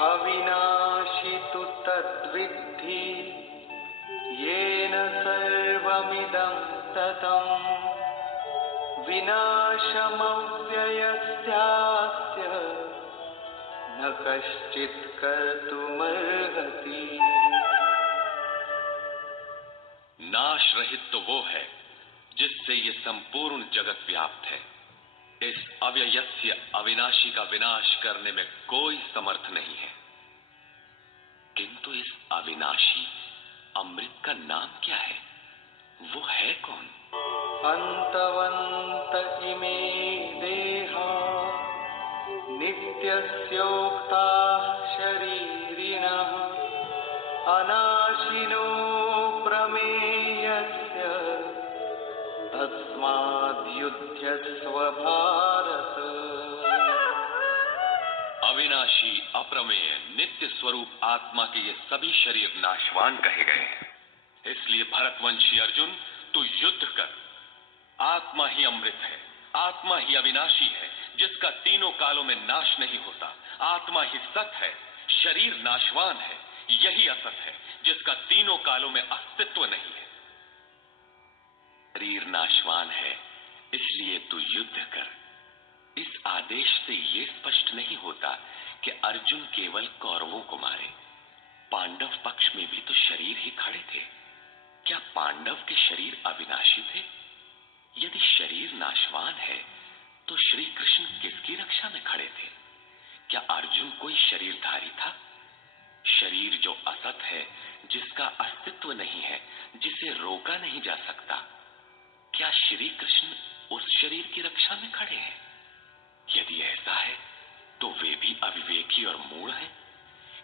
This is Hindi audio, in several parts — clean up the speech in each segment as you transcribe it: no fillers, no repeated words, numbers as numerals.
अविनाशी तु तद्विद्धि येन सर्वमिदं ततम् विनाशमव्ययस्यास्य न कश्चित् कर्तुमर्हति। नाश रहित तो वो है जिससे ये संपूर्ण जगत व्याप्त है। इस अव्ययस्य अविनाशी का विनाश करने में कोई समर्थ नहीं है। किंतु इस अविनाशी अमृत का नाम क्या है? वो है कौन? अन्तवन्त इमे देहा नित्यस्योक्ताः शरीरिणः अनाशिनो प्रमेयस्य तस्माद्युध्यस्व भारत। अविनाशी, अप्रमेय, नित्य स्वरूप आत्मा के ये सभी शरीर नाशवान कहे गए हैं। इसलिए भरतवंशी अर्जुन, तू युद्ध कर। आत्मा ही अमृत है, आत्मा ही अविनाशी है, जिसका तीनों कालों में नाश नहीं होता। आत्मा ही सत है, शरीर नाशवान है, यही असत है जिसका तीनों कालों में अस्तित्व नहीं है। शरीर नाशवान है, इसलिए तू युद्ध कर। इस आदेश से ये स्पष्ट नहीं होता कि अर्जुन केवल कौरवों को मारे। पांडव पक्ष में भी तो शरीर ही खड़े थे। क्या पांडव के शरीर अविनाशी थे? यदि शरीर नाशवान है तो श्री कृष्ण किसकी रक्षा में खड़े थे? क्या अर्जुन कोई शरीरधारी था? शरीर जो असत है, जिसका अस्तित्व नहीं है, जिसे रोका नहीं जा सकता, क्या श्री कृष्ण उस शरीर की रक्षा में खड़े हैं? यदि ऐसा है तो वे भी अविवेकी और मूढ़ हैं,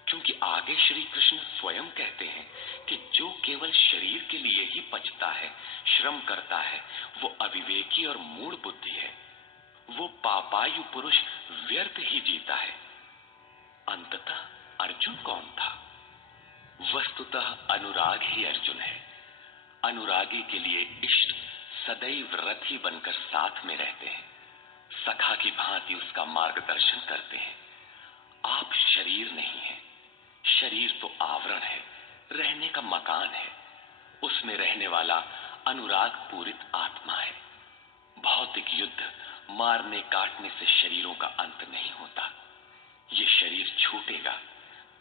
क्योंकि आगे श्री कृष्ण स्वयं कहते हैं कि जो केवल शरीर के लिए ही पचता है, श्रम करता है, वो अविवेकी और मूढ़ बुद्धि है। वो पापायु पुरुष व्यर्थ ही जीता है। अंततः अर्जुन कौन था? वस्तुतः अनुराग ही अर्जुन है। अनुरागी के लिए इष्ट सदैव रथी बनकर साथ में रहते हैं, सखा की भांति उसका मार्गदर्शन करते हैं। आप शरीर नहीं है, शरीर तो आवरण है, रहने का मकान है। उसमें रहने वाला अनुराग पूरित आत्मा है। भौतिक युद्ध, मारने काटने से शरीरों का अंत नहीं होता। ये शरीर छूटेगा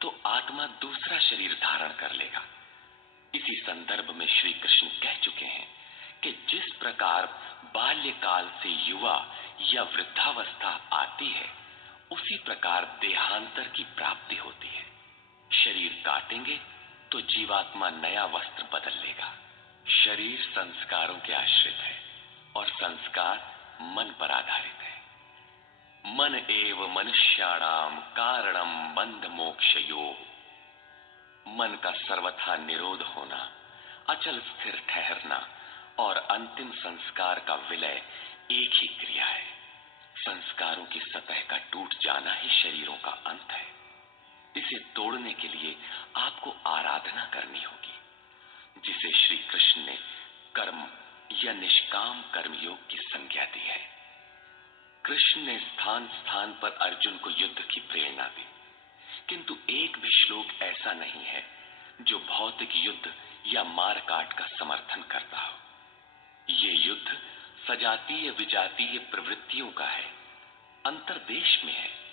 तो आत्मा दूसरा शरीर धारण कर लेगा। इसी संदर्भ में श्री कृष्ण कह चुके हैं कि जिस प्रकार बाल्यकाल से युवा या वृद्धावस्था आती है, उसी प्रकार देहांतर की प्राप्ति होती है। शरीर काटेंगे तो जीवात्मा नया वस्त्र बदल लेगा। शरीर संस्कारों के आश्रित है और संस्कार मन पर आधारित है। मन एव मनुष्याणाम कारणम बंध मोक्षयोः। मन का सर्वथा निरोध होना, अचल स्थिर ठहरना और अंतिम संस्कार का विलय एक ही क्रिया है। संस्कारों की सतह का टूट जाना ही शरीरों का अंत है। इसे तोड़ने के लिए आपको आराधना करनी होगी, जिसे श्री कृष्ण ने कर्म या निष्काम कर्मयोग की संज्ञा दी है। कृष्ण ने स्थान स्थान पर अर्जुन को युद्ध की प्रेरणा दी, किंतु एक भी श्लोक ऐसा नहीं है जो भौतिक युद्ध या मार काट का समर्थन करता हो। ये युद्ध सजातीय विजातीय प्रवृत्तियों का है, अंतर्देश में है।